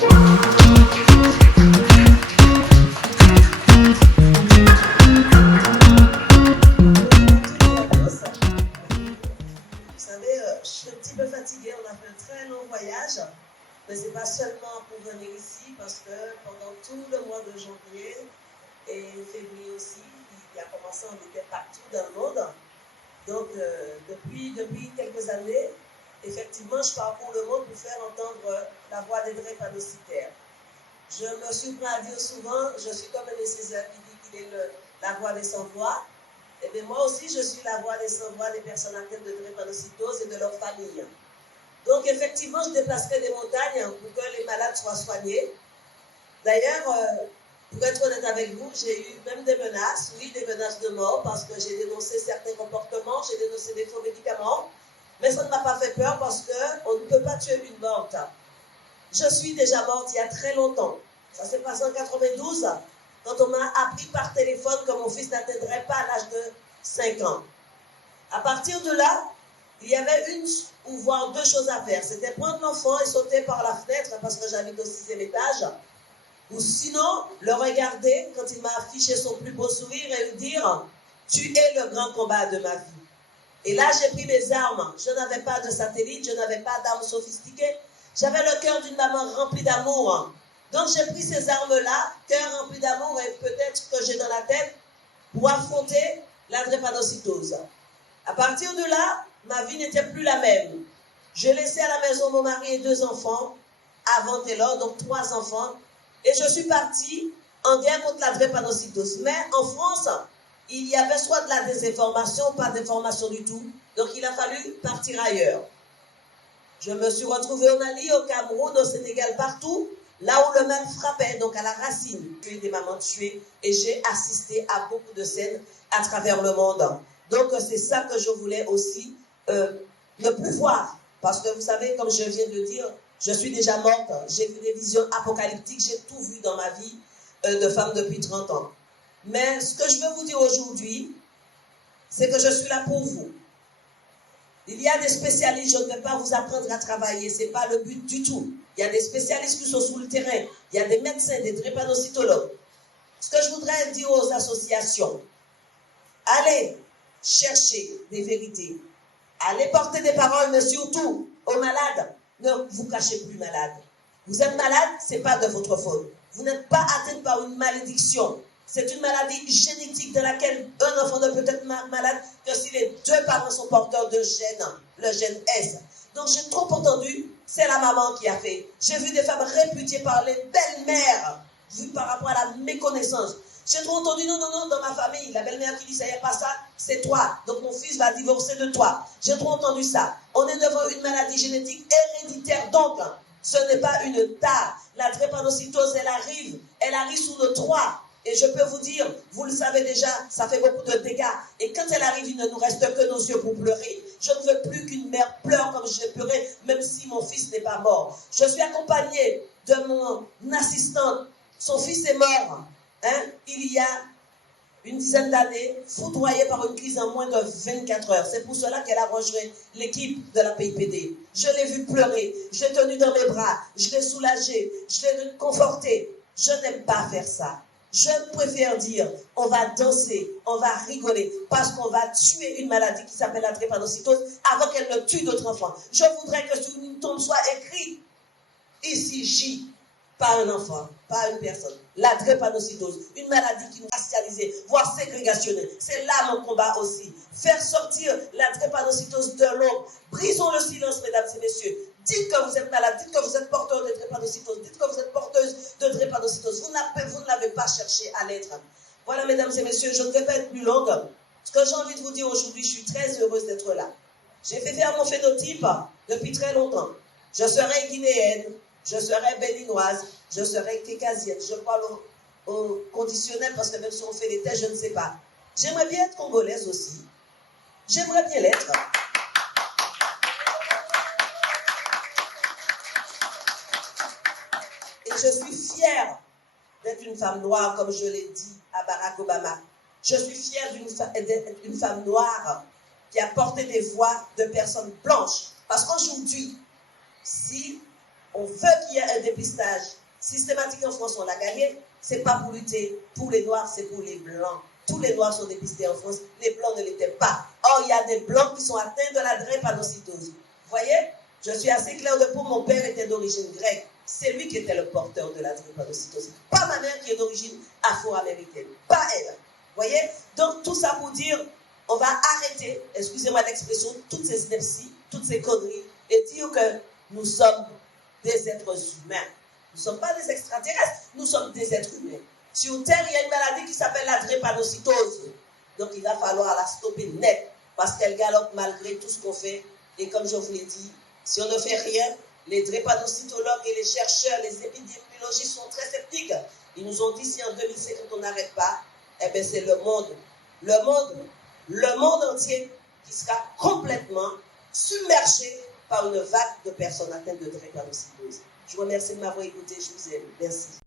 Mais ce n'est pas seulement pour venir ici, parce que pendant tout le mois de janvier et février aussi, il a commencé, on était partout dans le monde. Donc, depuis quelques années, effectivement, je parcours le monde pour faire entendre la voix des vrais panocitaires. Je me surprends à dire souvent, je suis comme un Césaire qui dit qu'il est la voix des sans-voix. Et bien moi aussi, je suis la voix des sans-voix des personnes atteintes de drépanocytose et de leur famille. Donc, effectivement, je déplacerai des montagnes pour que les malades soient soignés. D'ailleurs, pour être honnête avec vous, j'ai eu même des menaces, oui, des menaces de mort, parce que j'ai dénoncé certains comportements, j'ai dénoncé des faux médicaments. Mais ça ne m'a pas fait peur parce qu'on ne peut pas tuer une morte. Je suis déjà morte il y a très longtemps. Ça s'est passé en 92, quand on m'a appris par téléphone que mon fils n'atteindrait pas l'âge de 5 ans. À partir de là, il y avait une ou voire deux choses à faire. C'était prendre l'enfant et sauter par la fenêtre parce que j'habite au 6e étage. Ou sinon, le regarder quand il m'a affiché son plus beau sourire et lui dire « Tu es le grand combat de ma vie ». Et là, j'ai pris mes armes. Je n'avais pas de satellite, je n'avais pas d'armes sophistiquées. J'avais le cœur d'une maman remplie d'amour. Donc, j'ai pris ces armes-là, cœur rempli d'amour et peut-être que j'ai dans la tête, pour affronter la drépanocytose. À partir de là, ma vie n'était plus la même. J'ai laissé à la maison mon mari et 2 enfants, avant Taylor, donc 3 enfants, et je suis partie en guerre contre la drépanocytose. Mais en France, il y avait soit de la désinformation, pas d'information du tout, donc il a fallu partir ailleurs. Je me suis retrouvée au Mali, au Cameroun, au Sénégal, partout, là où le mal frappait, donc à la racine. J'ai eu des mamans tuées et j'ai assisté à beaucoup de scènes à travers le monde. Donc c'est ça que je voulais aussi ne plus voir. Parce que vous savez, comme je viens de dire, je suis déjà morte. J'ai vu des visions apocalyptiques, j'ai tout vu dans ma vie de femme depuis 30 ans. Mais ce que je veux vous dire aujourd'hui, c'est que je suis là pour vous. Il y a des spécialistes, je ne vais pas vous apprendre à travailler, ce n'est pas le but du tout. Il y a des spécialistes qui sont sur le terrain, il y a des médecins, des drépanocytologues. Ce que je voudrais dire aux associations, allez chercher des vérités, allez porter des paroles, mais surtout aux malades, ne vous cachez plus malade. Vous êtes malade, ce n'est pas de votre faute. Vous n'êtes pas atteint par une malédiction. C'est une maladie génétique dans laquelle un enfant ne peut être malade que si les 2 parents sont porteurs de gène, le gène S. Donc j'ai trop entendu, c'est la maman qui a fait. J'ai vu des femmes répudiées par les belles-mères, vu par rapport à la méconnaissance. J'ai trop entendu, non, dans ma famille, la belle-mère qui dit, ça y est pas ça, c'est toi. Donc mon fils va divorcer de toi. J'ai trop entendu ça. On est devant une maladie génétique héréditaire, donc ce n'est pas une tare. La drépanocytose, elle arrive sous le 3. Et je peux vous dire, vous le savez déjà, ça fait beaucoup de dégâts. Et quand elle arrive, il ne nous reste que nos yeux pour pleurer. Je ne veux plus qu'une mère pleure comme j'ai pleuré, même si mon fils n'est pas mort. Je suis accompagnée de mon assistante. Son fils est mort. Il y a une dizaine d'années, foudroyée par une crise en moins de 24 heures. C'est pour cela qu'elle a rejoint l'équipe de la PIPD. Je l'ai vue pleurer, je l'ai tenue dans mes bras, je l'ai soulagée, je l'ai confortée. Je n'aime pas faire ça. Je préfère dire, on va danser, on va rigoler, parce qu'on va tuer une maladie qui s'appelle la drépanocytose avant qu'elle ne tue d'autres enfants. Je voudrais que sur une tombe soit écrit, ici J, pas un enfant, pas une personne. La drépanocytose, une maladie qui nous racialisée, voire ségrégationnelle. C'est là mon combat aussi. Faire sortir la drépanocytose de l'ombre. Brisons le silence, mesdames et messieurs. Dites que vous êtes malade, dites que vous êtes porteur de drépanocytose, dites que vous êtes porteuse de drépanocytose. Vous ne l'avez pas cherché à l'être. Voilà, mesdames et messieurs, je ne vais pas être plus longue. Ce que j'ai envie de vous dire aujourd'hui, je suis très heureuse d'être là. J'ai fait faire mon phénotype depuis très longtemps. Je serai guinéenne, je serai béninoise, je serai kékasienne. Je parle au conditionnel parce que même si on fait les tests, je ne sais pas. J'aimerais bien être congolaise aussi. J'aimerais bien l'être. Et je suis fière d'être une femme noire, comme je l'ai dit à Barack Obama. Je suis fière d'être une femme noire qui a porté des voix de personnes blanches. Parce qu'aujourd'hui, si on veut qu'il y ait un dépistage systématique en France, on l'a gagné. C'est pas pour lutter pour les Noirs, c'est pour les Blancs. Tous les Noirs sont dépistés en France, les Blancs ne l'étaient pas. Or, il y a des Blancs qui sont atteints de la drépanocytose. Vous voyez? Je suis assez claire de pour mon père était d'origine grecque. C'est lui qui était le porteur de la drépanocytose. Pas ma mère qui est d'origine afro-américaine. Pas elle. Vous voyez? Donc, tout ça pour dire, on va arrêter, excusez-moi l'expression, toutes ces inepties, toutes ces conneries, et dire que nous sommes des êtres humains. Nous ne sommes pas des extraterrestres, nous sommes des êtres humains. Sur Terre, il y a une maladie qui s'appelle la drépanocytose. Donc, il va falloir la stopper net, parce qu'elle galope malgré tout ce qu'on fait. Et comme je vous l'ai dit, si on ne fait rien, les drépanocytologues et les chercheurs, les épidémiologistes sont très sceptiques. Ils nous ont dit, si en 2050 on n'arrête pas, eh bien c'est le monde entier qui sera complètement submergé par une vague de personnes atteintes de drépanocytose. Je vous remercie de m'avoir écouté, je vous aime. Merci.